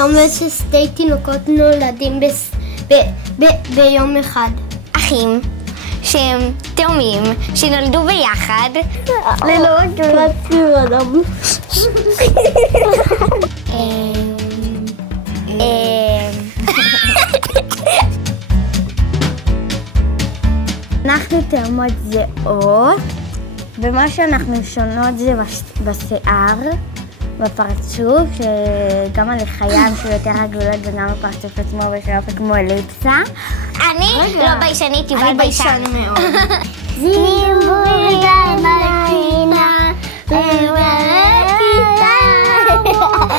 זה אומר ששתי תינוקות נולדים ביום אחד. אחים שהם תאומים, שנולדו ביחד. ללא הגבלת אדם. אנחנו תאומות זהות, ומה שאנחנו שונות זה בשיער, בפרצוף, שגם על החיים שהוא יותר עגולות וגם בפרצוף עצמו ושאופי כמו אליפסה. אני לא ביישנית, יובל ביישן. אני ביישן מאוד. זימבורי גמרינה,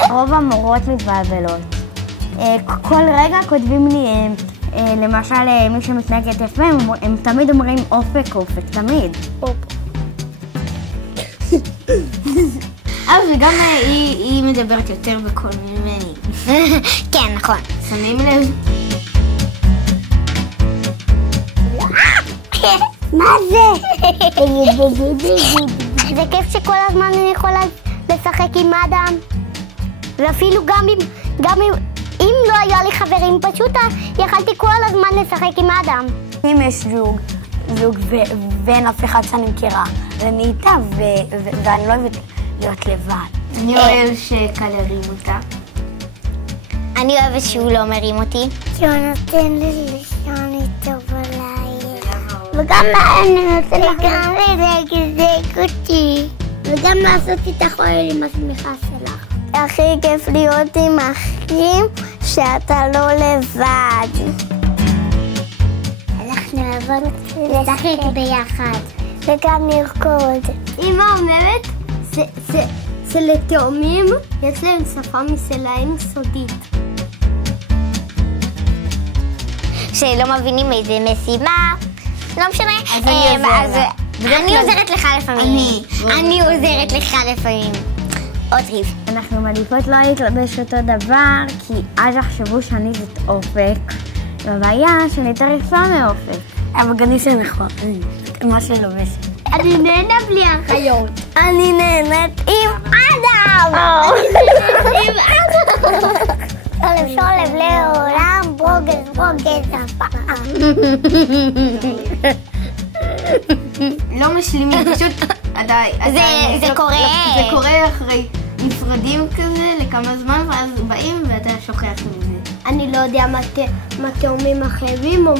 רוב המורות מתבלבלות. כל רגע כותבים לי, למשל מי שמתנהגת יפה, הם תמיד אומרים אופק, אופק, תמיד. וגם היא מדברת יותר בקול ממני. כן, נכון. שמים לב. מה זה? זה כיף שכל הזמן אני יכולה לשחק עם אדם. ואפילו גם אם לא היה לי חברים, פשוט יכלתי כל הזמן לשחק עם אדם. אם יש זוג ואין אף אחד שאני מכירה, ואני איתה ואני לא אוהבת להיות לבד. אני אוהב שקלרים אותה. אני אוהבת שהוא לא מרים אותי. כי הוא נותן לי לישון איתו בלילה. וגם אני נותן גם לדגדג אותי. וגם לעשות איתך אוהל עם השמיכה שלך. הכי כיף להיות עם אחים שאתה לא לבד. אנחנו אוהבות לשחק ביחד. וגם לרקוד. אמא אומרת, זה לתאומים, יש להם שפה מסלעים סודית. שלא מבינים איזה משימה, לא משנה. אז אני עוזרת לך לפעמים. אני עוזרת לך לפעמים. עוד ריב. אנחנו מעדיפות לא להתלבש אותו דבר, כי אז יחשבו שאני זאת אופק, והבעיה שאני יותר יפה מאופק. אבל גני שנכון, מה שלובשת. אני נהנה בלי החיות. אני נהנית עם אדם. עם אדם. שולב לעולם, ברוגז הפעם. לא משלימים, פשוט זה קורה. זה קורה אחרי נפרדים כזה לכמה זמן, ואז באים ואתה שוכח מזה. אני לא יודע מה תאומים אחרים או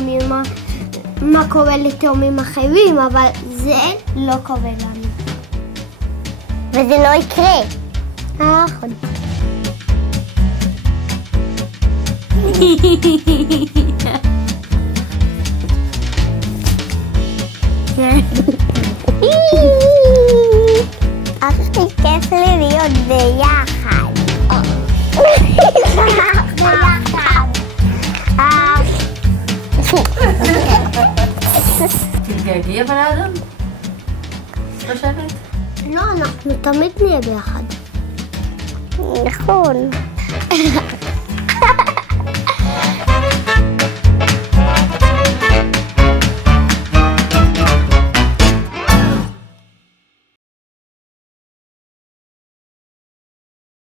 מה קורה לתאומים אחרים, אבל זה לא קורה לנו. וזה לא יקרה. נכון. הכי כיף לי להיות ביחד. תתגעגעי אבל לאדם? חושבת? לא, אנחנו תמיד נהיה ביחד. נכון.